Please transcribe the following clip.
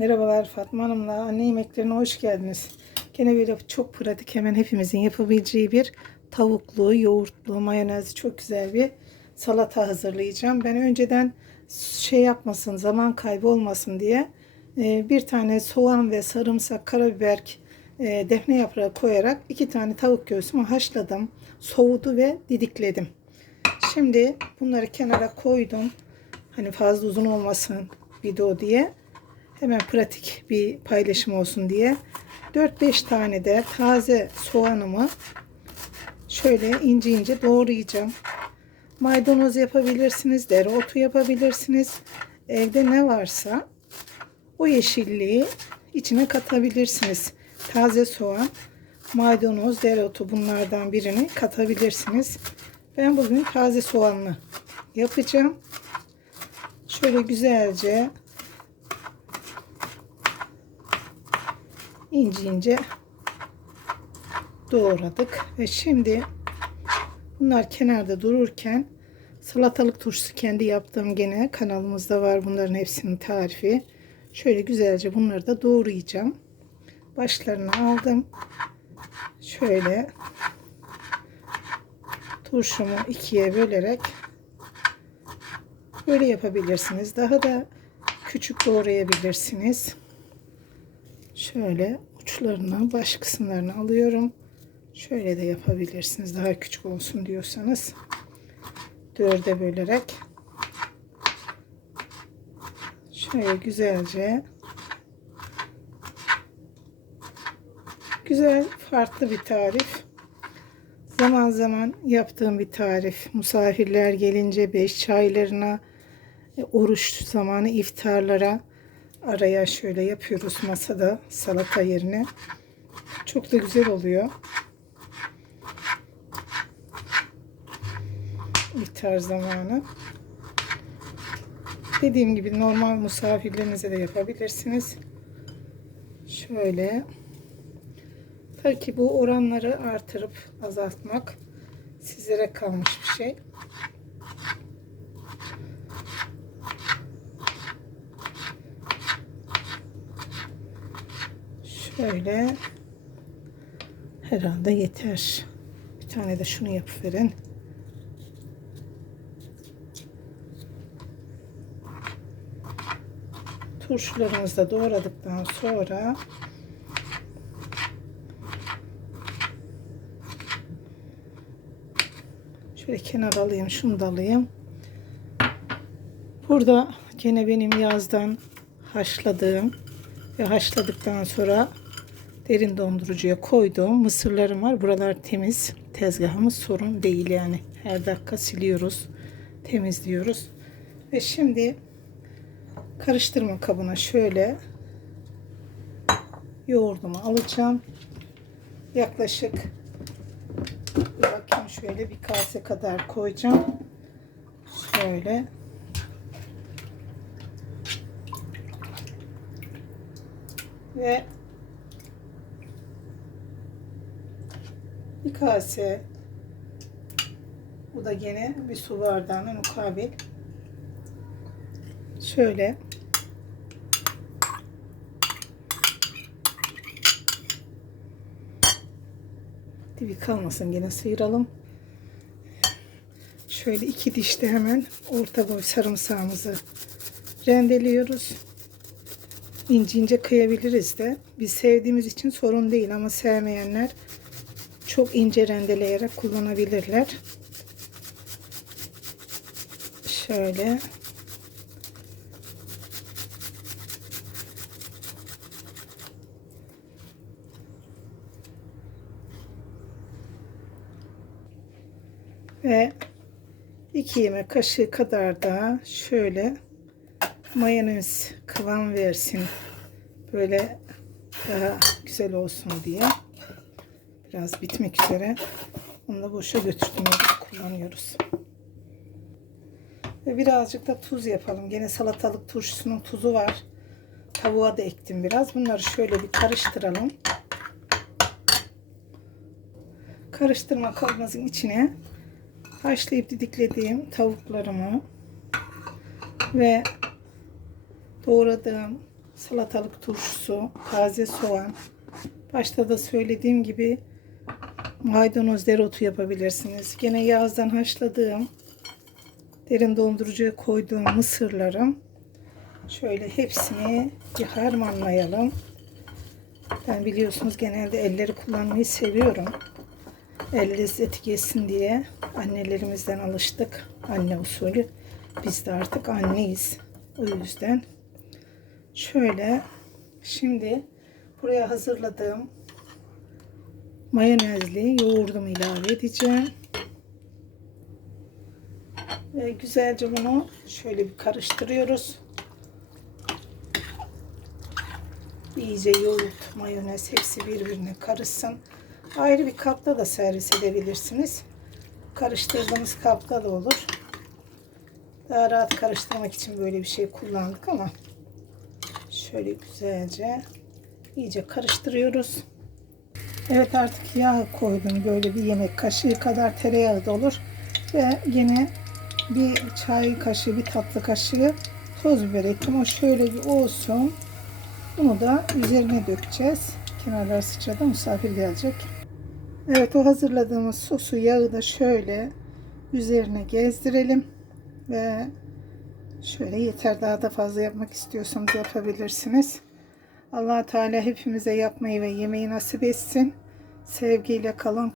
Merhabalar Fatma Hanım'la anne yemeklerine hoş geldiniz. Gene böyle çok pratik hemen hepimizin yapabileceği bir tavuklu, yoğurtlu, mayonezli çok güzel bir salata hazırlayacağım. Ben önceden şey yapmasın, zaman kaybı olmasın diye e, bir tane soğan ve sarımsak, karabiber, e, defne yaprağı koyarak iki tane tavuk göğsümü haşladım. Soğudu ve didikledim. Şimdi bunları kenara koydum. Hani fazla uzun olmasın video diye. Hemen pratik bir paylaşım olsun diye. 4-5 tane de taze soğanımı şöyle ince ince doğrayacağım. Maydanoz yapabilirsiniz, dereotu yapabilirsiniz. Evde ne varsa o yeşilliği içine katabilirsiniz. Taze soğan, maydanoz, dereotu bunlardan birini katabilirsiniz. Ben bugün taze soğanlı yapacağım. Şöyle güzelce ince ince doğradık ve şimdi bunlar kenarda dururken salatalık turşusu kendi yaptığım gene kanalımızda var bunların hepsinin tarifi. Şöyle güzelce bunları da doğrayacağım. Başlarını aldım. Şöyle turşumu ikiye bölerek böyle yapabilirsiniz. Daha da küçük doğrayabilirsiniz. Şöyle uçlarını, baş kısımlarını alıyorum. Şöyle de yapabilirsiniz. Daha küçük olsun diyorsanız. Dörde bölerek. Şöyle güzelce. Güzel, farklı bir tarif. Zaman zaman yaptığım bir tarif. Misafirler gelince beş çaylarına, e, oruç zamanı iftarlara araya şöyle yapıyoruz masada salata yerine. Çok da güzel oluyor. İftar zamanı. Dediğim gibi normal misafirlerinize de yapabilirsiniz. Şöyle. Tabii ki bu oranları artırıp azaltmak sizlere kalmış bir şey. Şöyle herhalde yeter. Bir tane de şunu yapıverin. Turşularımızı da doğradıktan sonra şöyle kenar alayım, şunu da alayım. Burada gene benim yazdan haşladığım ve haşladıktan sonra derin dondurucuya koyduğum mısırlarım var. Buralar temiz. Tezgahımız sorun değil yani. Her dakika siliyoruz, temizliyoruz. Ve şimdi karıştırma kabına şöyle yoğurdumu alacağım. Yaklaşık bakayım şöyle bir kase kadar koyacağım. Şöyle ve bir kase. Bu da gene bir su bardağına mukabil. Şöyle. Dibi kalmasın gene sıyıralım. Şöyle iki dişte hemen orta boy sarımsağımızı rendeliyoruz. İnce ince kıyabiliriz de. Biz sevdiğimiz için sorun değil ama sevmeyenler çok ince rendeleyerek kullanabilirler. Şöyle. Ve iki yemek kaşığı kadar da şöyle mayonez kıvam versin. Böyle daha güzel olsun diye. Biraz bitmek üzere. Onu da boşa götürdüm. Kullanıyoruz. Ve birazcık da tuz yapalım. Gene salatalık turşusunun tuzu var. Tavuğa da ektim biraz. Bunları şöyle bir karıştıralım. Karıştırma kabımızın içine haşlayıp didiklediğim tavuklarımı ve doğradığım salatalık turşusu, taze soğan. Başta da söylediğim gibi maydanoz dereotu yapabilirsiniz. Gene yazdan haşladığım derin dondurucuya koyduğum mısırlarım. Şöyle hepsini bir harmanlayalım. Ben biliyorsunuz genelde elleri kullanmayı seviyorum. El lezzeti geçsin diye annelerimizden alıştık. Anne usulü. Biz de artık anneyiz. O yüzden şöyle şimdi buraya hazırladığım mayonezli yoğurdumu ilave edeceğim. Ve güzelce bunu şöyle bir karıştırıyoruz. İyice yoğurt, mayonez hepsi birbirine karışsın. Ayrı bir kapta da servis edebilirsiniz. Karıştırdığımız kapta da olur. Daha rahat karıştırmak için böyle bir şey kullandık ama şöyle güzelce iyice karıştırıyoruz. Evet artık yağ koydum. Böyle bir yemek kaşığı kadar tereyağı da olur. Ve yine bir çay kaşığı, bir tatlı kaşığı toz biber ettim. O şöyle bir olsun. Bunu da üzerine dökeceğiz. Kenarlar sıçradı misafir gelecek. Evet o hazırladığımız sosu yağı da şöyle üzerine gezdirelim. Ve şöyle yeter daha da fazla yapmak istiyorsanız yapabilirsiniz. allah Teala hepimize yapmayı ve yemeği nasip etsin. Sevgiyle kalın,